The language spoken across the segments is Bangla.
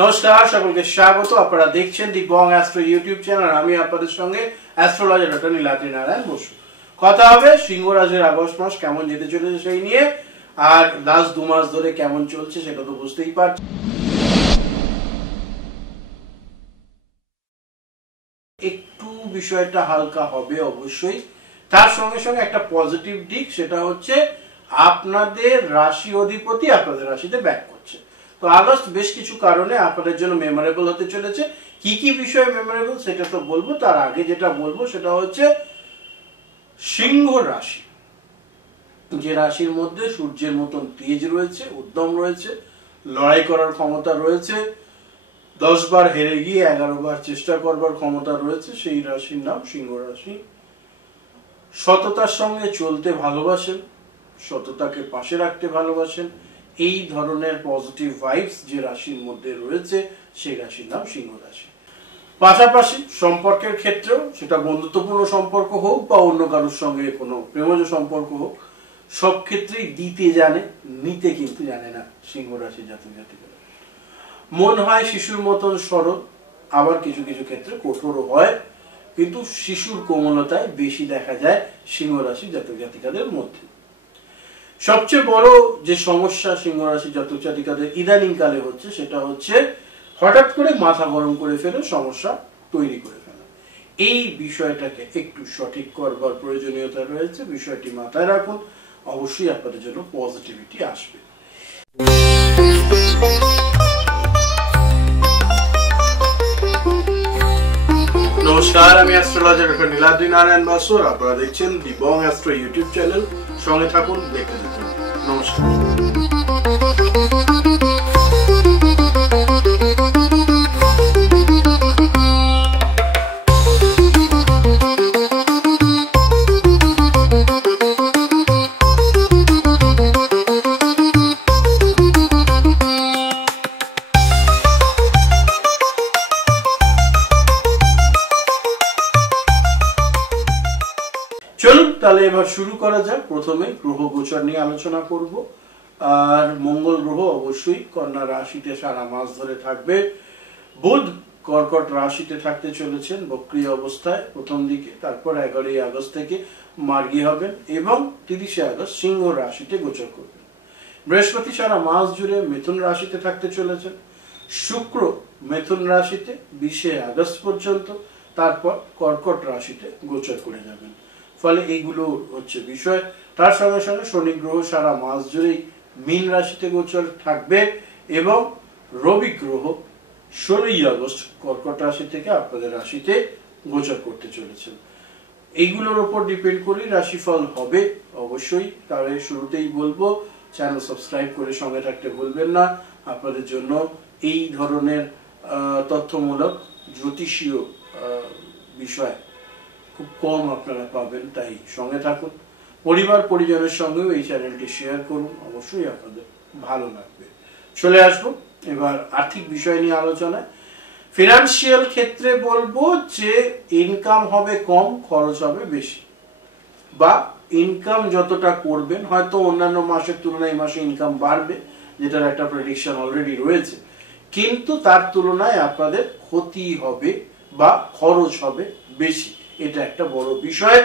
নমস্কার সকলকে স্বাগত। আপনারা দেখছেন দি বং অ্যাস্ট্রো ইউটিউব চ্যানেল। আমি আপনাদের সঙ্গে অ্যাস্ট্রোলজার ডক্টর নীলাদ্রি নারায়ণ বসু। কথা হবে সিংহ রাশির আগস্ট মাস কেমন যেতে চলেছে সেই নিয়ে, আর লাস্ট 2 মাস ধরে কেমন চলছে সেটা তো বুঝতেই পারছেন। একটু বিষয়টা হালকা হবে অবশ্যই, তার সঙ্গে সঙ্গে একটা পজিটিভ দিক, সেটা হচ্ছে আপনাদের রাশি অধিপতি আপনাদের রাশিতে ব্যাক করছে। তো আগস্ট বেশ কিছু কারণে আপনাদের জন্য মেমোরেবল হতে চলেছে। কি কি বিষয় মেমোরেবল সেটা তো বলবো, তার আগে যেটা বলবো সেটা হচ্ছে সিংহ রাশি, যে রাশির মধ্যে সূর্যের মতন তেজ রয়েছে, উদ্যম রয়েছে, লড়াই করার ক্ষমতা রয়েছে, 10 বার হেরে গিয়ে 11 বার চেষ্টা করবার ক্ষমতা রয়েছে, সেই রাশির নাম সিংহ রাশি। সততার সঙ্গে চলতে ভালোবাসেন, সততাকে পাশে রাখতে ভালোবাসেন, এই ধরনের পজিটিভ ভাইবস যে রাশির মধ্যে রয়েছে সেই রাশির নাম সিংহ রাশি। পাশাপাশি সম্পর্কের ক্ষেত্রেও, সেটা বন্ধুত্বপূর্ণ সম্পর্ক হোক বা অন্য কারোর সঙ্গে কোনো প্রেমজ সম্পর্ক হোক, সব ক্ষেত্রেই দিতে জানে, নিতে কিন্তু জানে না সিংহ রাশি জাতক জাতিকারা। মন হয় শিশুর মতন সরল, আবার কিছু কিছু ক্ষেত্রে কঠোরও হয়, কিন্তু শিশুর কোমলতায় বেশি দেখা যায় সিংহ রাশি জাতক জাতিকাদের মধ্যে। সবচেয়ে বড় যে সমস্যা সিংহ রাশি জাতক জাতিকাদের ইদানিং কালে হচ্ছে, সেটা হচ্ছে হঠাৎ করে মাথা গরম করে ফেলে সমস্যা তৈরি করে ফেলা। এই বিষয়টাকে একটু সঠিক করবার প্রয়োজনীয়তা রয়েছে, বিষয়টি মাথায় রাখুন, অবশ্যই আপনাদের জন্য পজিটিভিটি আসবে। নমস্কার, আমি অ্যাস্ট্রোলজার ডক্টর নীলাদ্রি নারায়ণ বসু। আপনারা দেখছেন দি বং অ্যাস্ট্রো ইউটিউব চ্যানেল। সঙ্গে থাকুন, দেখতে থাকুন। নমস্কার। চলুন তাহলে এবার শুরু করা যাক। প্রথমে গ্রহ গোচর নিয়ে আলোচনা করব। আর মঙ্গল গ্রহ অবশ্যই কন্যা রাশিতে সারা মাস ধরে থাকবে। বুধ কর্কট রাশিতে থাকতে চলেছেন বক্রী অবস্থায় প্রথম দিকে, তারপর 11ই আগস্ট থেকে মার্গী হবেন এবং 30শে আগস্ট সিংহ রাশিতে গোচর করবেন। বৃহস্পতি সারা মাস জুড়ে মিথুন রাশিতে থাকতে চলেছেন। শুক্র মিথুন রাশিতে 20শে আগস্ট পর্যন্ত, তারপর কর্কট রাশিতে গোচর করে যাবেন। ফলে এইগুলো হচ্ছে বিষয়। তার সঙ্গে সঙ্গে শনি গ্রহ সারা মাস জুড়েই মীন রাশিতে গোচর থাকবে এবং রবি গ্রহ 16ই আগস্ট কর্কট রাশি থেকে আপনাদের রাশিতে গোচর করতে চলেছেন। এইগুলোর উপর ডিপেন্ড করে রাশিফল হবে অবশ্যই। তবে শুরুতেই বলবো, চ্যানেল সাবস্ক্রাইব করে সঙ্গে থাকতে ভুলবেন না। আপনাদের জন্য এই ধরনের তথ্যমূলক জ্যোতিষীয় বিষয় খুব কম আপনারা পাবেন, তাই সঙ্গে থাকুন। পরিবার পরিজনের সঙ্গেও এই চ্যানেলটি শেয়ার করুন, অবশ্যই আপনাদের ভালো লাগবে। চলে আসবো এবার আর্থিক বিষয় নিয়ে আলোচনায়। ফিনান্সিয়াল ক্ষেত্রে বলবো যে ইনকাম হবে কম, খরচ হবে বেশি, বা ইনকাম যতটা করবেন হয়তো অন্যান্য মাসের তুলনায় এই মাসে ইনকাম বাড়বে, যেটার একটা প্রেডিকশন অলরেডি রয়েছে, কিন্তু তার তুলনায় আপনাদের ক্ষতি হবে বা খরচ হবে বেশি। এটা একটা বড় বিষয়।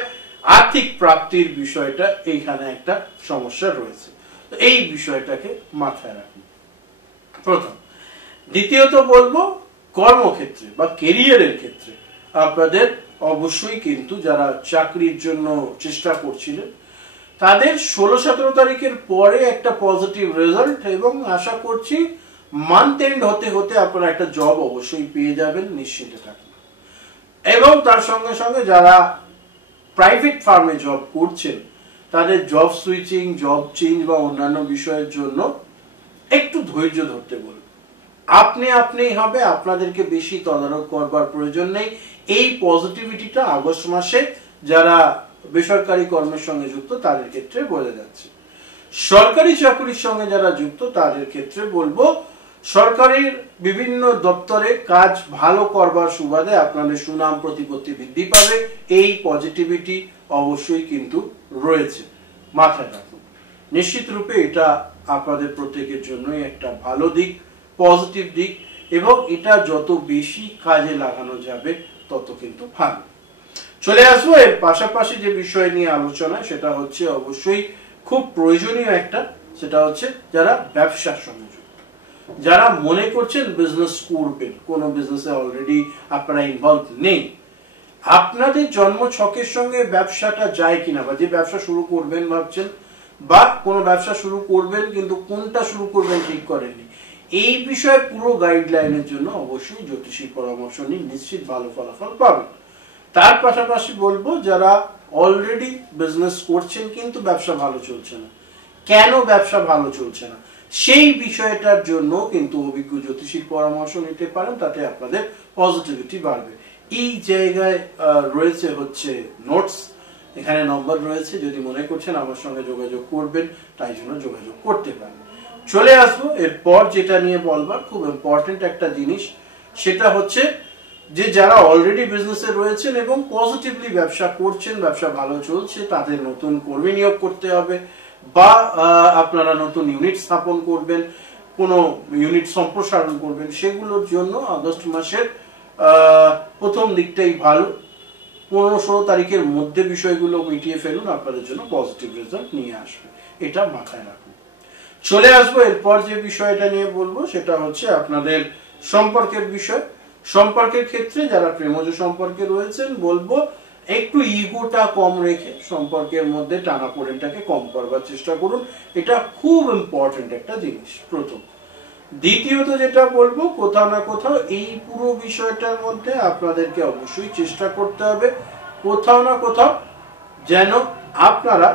আর্থিক প্রাপ্তির বিষয়টা এইখানে একটা সমস্যা রয়েছে, তো এই বিষয়টাকে মাথায় রাখুন প্রথম। দ্বিতীয়ত বলবো কর্মক্ষেত্রে বা কেরিয়ারের ক্ষেত্রে আপনাদের অবশ্যই কিন্তু যারা চাকরির জন্য চেষ্টা করছিলেন তাদের 16-17 তারিখের পরে একটা পজিটিভ রেজাল্ট, এবং আশা করছি মান্থ এন্ড হতে হতে আপনারা একটা জব অবশ্যই পেয়ে যাবেন, নিশ্চিন্তে থাকুন। এবং তার সঙ্গে সঙ্গে যারা প্রাইভেট ফার্মে জব করছেন তাদের জব সুইচিং, জব চেঞ্জ বা অন্যান্য বিষয়ের জন্য একটু ধৈর্য ধরতে বলুন। আপনি হবে, আপনাদেরকে বেশি তদারক করবার প্রয়োজন নেই। এই পজিটিভিটিটা আগস্ট মাসে যারা বেসরকারি কর্মের সঙ্গে যুক্ত তাদের ক্ষেত্রে বোঝা যাচ্ছে। সরকারি চাকরির সঙ্গে যারা যুক্ত তাদের ক্ষেত্রে বলবো সরকারের বিভিন্ন দপ্তরে কাজ ভালো করবার সুবাদে আপনাদের সুনাম প্রতিপত্তি বৃদ্ধি পাবে। এই পজিটিভিটি অবশ্যই কিন্তু রয়েছে, মাথায় রাখুন। নিশ্চিত রূপে এটা আপনাদের প্রত্যেকের জন্যই একটা ভালো দিক, পজিটিভ দিক। এবং এটা যত বেশি কাজে লাগানো যাবে তত কিন্তু ভালো। চলে আসবো এর পাশাপাশি যে বিষয় নিয়ে আলোচনা, সেটা হচ্ছে অবশ্যই খুব প্রয়োজনীয় একটা, সেটা হচ্ছে যারা ব্যবসার সঙ্গে যুক্ত, যারা মনে করছেন বিজনেস করবেন, কোনো বিজনেসে অলরেডি আপনারা ইনভলভ নেই, আপনাদের জন্ম ছকের সঙ্গে ব্যবসাটা যায় কিনা, বা যে ব্যবসা শুরু করবেন ভাবছেন, বা কোনো ব্যবসা শুরু করবেন কিন্তু কোনটা শুরু করবেন ঠিক করেননি, এই বিষয়ে পুরো গাইডলাইনের জন্য অবশ্যই জ্যোতিষীর পরামর্শ নিন, নিশ্চিত ভালো ফলাফল পাবেন। তার পাশাপাশি বলবো যারা অলরেডি বিজনেস করছেন কিন্তু ব্যবসা ভালো চলছে না, কেন ব্যবসা ভালো চলছে না সেই বিষয়টার জন্য কিন্তু অভিজ্ঞ জ্যোতিষীর পরামর্শ নিতে পারেন, তাতে আপনাদের পজিটিভিটি বাড়বে। এই জায়গায় রয়েছে হচ্ছে নোটস, এখানে নম্বর রয়েছে, যদি মনে করছেন আমার সঙ্গে যোগাযোগ করবেন তাই জন্য যোগাযোগ করতে পারেন। চলে আসবো এরপর যেটা নিয়ে বলবার, খুব ইম্পর্টেন্ট একটা জিনিস, সেটা হচ্ছে যে যারা অলরেডি বিজনেসে রয়েছেন এবং পজিটিভলি ব্যবসা করছেন, ব্যবসা ভালো চলছে, তাদের নতুন কর্মী নিয়োগ করতে হবে, বা আপনারা নতুন ইউনিট স্থাপন করবেন, কোনো ইউনিট সম্প্রসারণ করবেন, সেগুলোর জন্য আগস্ট মাসের প্রথম দিকটাই ভালো। 15-16 তারিখের মধ্যে বিষয়গুলো মিটিয়ে ফেলুন, আপনাদের জন্য পজিটিভ রেজাল্ট নিয়ে আসবে, এটা মাথায় রাখুন। চলে আসবো এরপর যে বিষয়টা নিয়ে বলবো, সেটা হচ্ছে আপনাদের সম্পর্কের বিষয়। সম্পর্কের ক্ষেত্রে যারা প্রেমজ সম্পর্কে রয়েছেন, বলবো একটু ইগোটা কম রেখে সম্পর্কের মধ্যে টানাপোড়েনটাকে কম করবার চেষ্টা করুন, এটা খুব ইম্পর্টেন্ট একটা জিনিস প্রথম। দ্বিতীয়ত যেটা বলবো, কোথাও না কোথাও এই পুরো বিষয়টার মধ্যে আপনাদেরকে অবশ্যই চেষ্টা করতে হবে কোথাও না কোথাও যেন আপনারা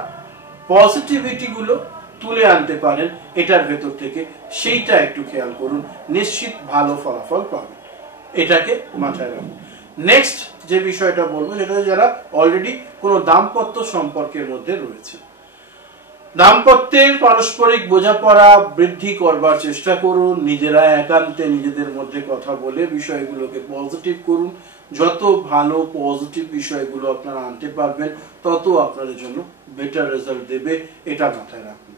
পজিটিভিটি গুলো তুলে আনতে পারেন এটার ভেতর থেকে, সেইটা একটু খেয়াল করুন, নিশ্চিত ভালো ফলাফল পাবেন, এটাকে মাথায় রাখুন। নেক্সট যে বিষয়টা বলবো, সেটা যারা অলরেডি কোনো দাম্পত্য সম্পর্কের মধ্যে রয়েছে, দাম্পত্যের পারস্পরিক বোঝাপড়া বৃদ্ধি করবার চেষ্টা করুন, নিজেরা একান্তে নিজেদের মধ্যে কথা বলে বিষয়গুলোকে পজিটিভ করুন। যত ভালো পজিটিভ বিষয়গুলো আপনারা আনতে পারবেন তত আপনাদের জন্য বেটার রেজাল্ট দেবে, এটা মাথায় রাখুন।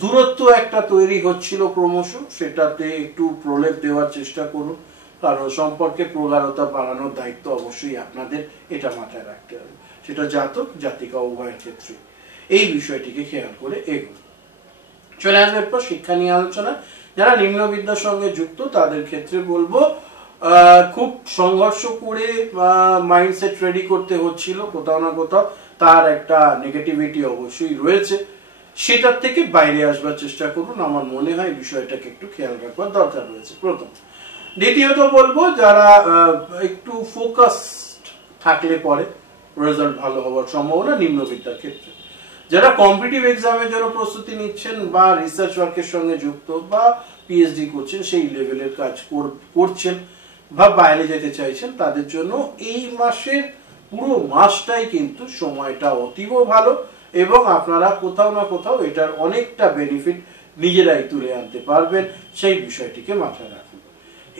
দূরত্ব একটা তৈরি হচ্ছিল ক্রমশ, সেটাতে একটু প্রলেপ দেওয়ার চেষ্টা করুন, কারণ সম্পর্কে প্রগাঢ়তা বাড়ানোর দায়িত্ব অবশ্যই আপনাদের, এটা মাথায় রাখতে হবে, সেটা জাতক জাতিকা উভয়ের ক্ষেত্রে। এই বিষয়টিকে খেয়াল করে এগোন। চলে আসবে এরপর শিক্ষা নিয়ে আলোচনা। যারা নিম্ন বিদ্যার সঙ্গে যুক্ত তাদের ক্ষেত্রে বলবো খুব সংঘর্ষ করে মাইন্ডসেট রেডি করতে হচ্ছিল, কোথাও না কোথাও তার একটা নেগেটিভিটি অবশ্যই রয়েছে, সেটার থেকে বাইরে আসবার চেষ্টা করুন। আমার মনে হয় বিষয়টাকে একটু খেয়াল রাখবার দরকার রয়েছে প্রথম। দ্বিতীয়ত বলবো যারা একটু ফোকাসড থাকলে পরে রেজাল্ট ভালো হওয়ার সম্ভাবনা নিম্ন বিদ্যার ক্ষেত্রে। যারা কম্পিটিটিভ এক্সামের জন্য প্রস্তুতি নিচ্ছেন বা রিসার্চ ওয়ার্কের সঙ্গে যুক্ত বা পিএইচডি করছেন, সেই লেভেলের কাজ করছেন বা বাইরে যেতে চাইছেন, তাদের জন্য এই মাসের পুরো মাসটাই কিন্তু সময়টা অতীব ভালো, এবং আপনারা কোথাও না কোথাও এটার অনেকটা বেনিফিট নিজেরাই তুলে আনতে পারবেন, সেই বিষয়টিকে মাথায় রাখুন।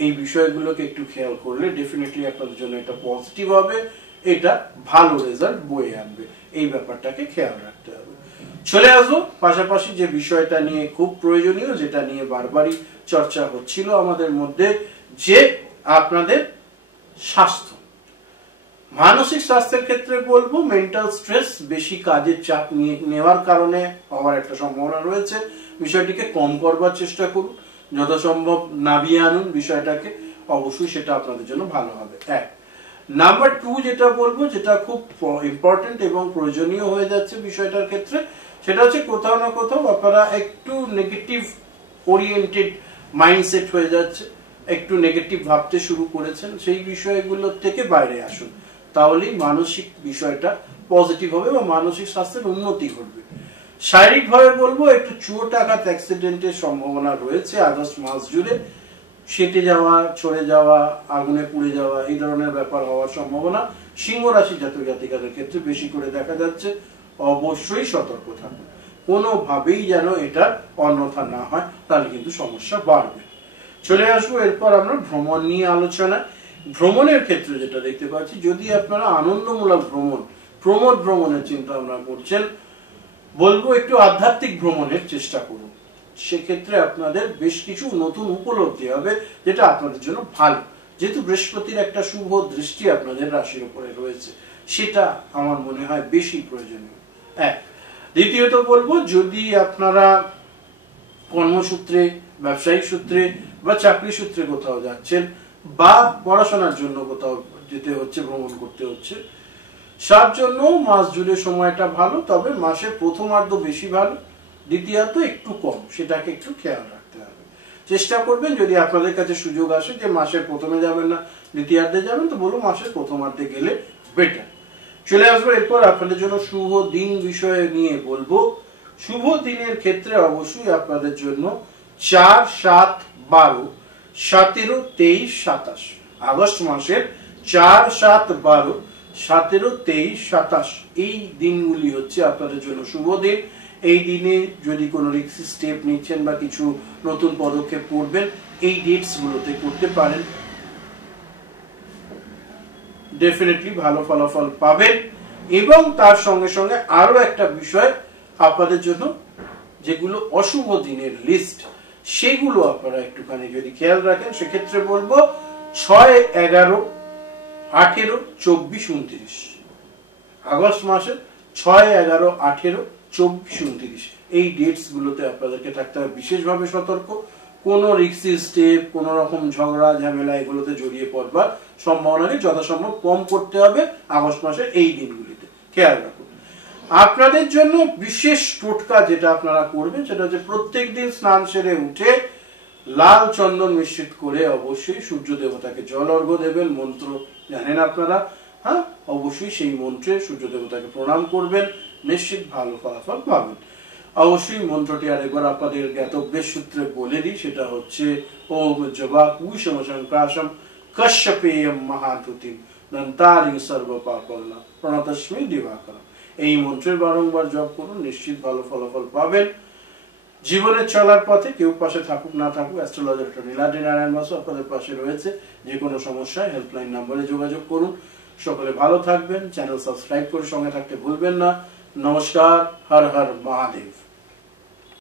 এই বিষয়গুলোকে একটু খেয়াল করলে ডেফিনেটলি আপনাদের জন্য এটা পজিটিভ হবে, এটা ভালো রেজাল্ট বয়ে আনবে, এই ব্যাপারটাকে খেয়াল রাখতে হবে। চলে আসবো পাশাপাশি যে বিষয়টা নিয়ে খুব প্রয়োজনীয়, যেটা নিয়ে বারবারই চর্চা হচ্ছিল আমাদের মধ্যে, যে আপনাদের স্বাস্থ্য, মানসিক স্বাস্থ্যের ক্ষেত্রে বলবো মেন্টাল স্ট্রেস, বেশি কাজের চাপ নেওয়ার কারণে হওয়ার একটা সম্ভাবনা রয়েছে, বিষয়টিকে কম করবার চেষ্টা করুন, যথাসম্ভব নামিয়ে আনুন বিষয়টাকে, অবশ্যই সেটা আপনাদের জন্য ভালো হবে। এক নাম্বার 2 যেটা বলবো, যেটা খুব ইম্পর্টেন্ট এবং প্রয়োজনীয় হয়ে যাচ্ছে বিষয়টার ক্ষেত্রে, সেটা হচ্ছে কোথাও না কোথাও আপনারা একটু নেগেটিভ ওরিয়েন্টেড মাইন্ডসেট হয়ে যাচ্ছে, একটু নেগেটিভ ভাবতে শুরু করেছেন, সেই বিষয়গুলোর থেকে বাইরে আসুন, তাহলেই মানসিক বিষয়টা পজিটিভ হবে বা মানসিক স্বাস্থ্যের উন্নতি ঘটবে। শারীরিক ভাবে বলবো একটু চোট আঘাত অ্যাক্সিডেন্টের সম্ভাবনা রয়েছে আগস্ট মাস জুড়ে, সেটে যাওয়া, ছড়ে যাওয়া, আগুনে পুড়ে যাওয়া, এই ধরনের ব্যাপার হওয়ার সম্ভাবনা সিংহ রাশি জাতক জাতিকাদের ক্ষেত্রে বেশি করে দেখা যাচ্ছে, অবশ্যই সতর্ক থাকুন, কোনোভাবেই যেন এটা অন্যথা না হয়, তাহলে কিন্তু সমস্যা বাড়বে। চলে আসবো এরপর আমরা ভ্রমণ নিয়ে আলোচনা। ভ্রমণের ক্ষেত্রে যেটা দেখতে পাচ্ছি, যদি আপনারা আনন্দমূলক ভ্রমণের চিন্তা ভাবনা করছেন, বলবো একটু আধ্যাত্মিক ভ্রমণের চেষ্টা করুন, সেক্ষেত্রে আপনাদের বেশ কিছু নতুন উপলব্ধি হবে, যেটা আপনাদের জন্য ভালো। যেহেতু বৃহস্পতির একটা শুভ দৃষ্টি আপনাদের রাশির উপরে রয়েছে, সেটা আমার মনে হয় বেশি প্রয়োজনীয়। এক। দ্বিতীয়ত বলবো, যদি আপনারা কর্মসূত্রে, ব্যবসায়িক সূত্রে বা চাকরি সূত্রে কোথাও যাচ্ছেন বা পড়াশোনার জন্য কোথাও যেতে হচ্ছে, ভ্রমণ করতে হচ্ছে, তার জন্য মাস জুড়ে সময়টা ভালো, তবে মাসের প্রথমার্ধ বেশি ভালো, দ্বিতীয়ার্ধ একটু কম, সেটাকে একটু খেয়াল রাখতে হবে। চেষ্টা করবেন যদি আপনাদের কাছে সুযোগ আসে যে মাসের প্রথমে যাবেন না দ্বিতীয়ার্ধে যাবেন, তো বলবো মাসের প্রথমার্ধে গেলে বেটার। চলে আসবো এরপর আপনাদের জন্য শুভ দিন বিষয়ে নিয়ে বলবো। শুভ দিনের ক্ষেত্রে অবশ্যই আপনাদের জন্য 4, 7, 12, 17, 23, 27 আগস্ট মাসের 4, 7, 12, 17, 23, 27 এই দিনগুলি হচ্ছে আপনাদের জন্য শুভ দিন। এই দিনে যদি কোনো রিস্কি স্টেপ নিচ্ছেন বা কিছু নতুন পদক্ষেপ করবেন, এই ডেটস গুলোতে করতে পারেন, ডেফিনেটলি ভালো ফলাফল পাবেন। এবং তার সঙ্গে সঙ্গে আরো একটা বিষয় আপনাদের জন্য, যেগুলো অশুভ দিনের লিস্ট, সেগুলো আপনারা একটুখানি যদি খেয়াল রাখেন, সেক্ষেত্রে বলবো 6, 11, 18, 24, 29 আগস্ট মাসে 6, 11, 18, 24, 29 এই ডেটস গুলোতে আপনাদেরকে থাকতে হবে বিশেষভাবে সতর্ক। কোন রিস্কি স্টেপ, কোন রকম ঝগড়া ঝামেলা এগুলোতে জড়িয়ে পড়বার সম্ভাবনাকে যথাসম্ভব কম করতে হবে আগস্ট মাসের এই দিনগুলিতে, খেয়াল রাখুন। আপনাদের জন্য বিশেষ টোটকা যেটা আপনারা করবেন, সেটা হচ্ছে প্রত্যেক দিন স্নান সেরে উঠে লাল চন্দন মিশ্রিত করে অবশ্যই সূর্য দেবতাকে জল অর্ঘ্য দেবেন। মন্ত্র জানেন আপনারা, হ্যাঁ, অবশ্যই সেই মন্ত্রে সূর্য দেবতাকে প্রণাম করবেন, নিশ্চিত ভালো ফলাফল পাবেন। অবশ্যই মন্ত্রটি আরেকবার আপনাদের জ্ঞাতব্যের সূত্রে বলে দিই, সেটা হচ্ছে ওম জবা কুশম শঙ্কাশম কশ্যপেয়ম মহাধুতিম দন্তারিং সর্বপাপল্লা প্রণতস্মি দিবাকরম। এই মন্ত্রের বারংবার জপ করুন, নিশ্চিত ভালো ফলাফল পাবেন। জীবনে চলার পথে কেউ পাশে থাকুক না থাকুক, অ্যাস্ট্রোলজার ডক্টর নীলাদ্রি নারায়ণ বাসু আপনাদের পাশে রয়েছে। যে কোনো সমস্যায় হেল্পলাইন নম্বরে যোগাযোগ করুন। সকলে ভালো থাকবেন, চ্যানেল সাবস্ক্রাইব করে সঙ্গে থাকতে ভুলবেন না। নমস্কার, হর হর মহাদেব।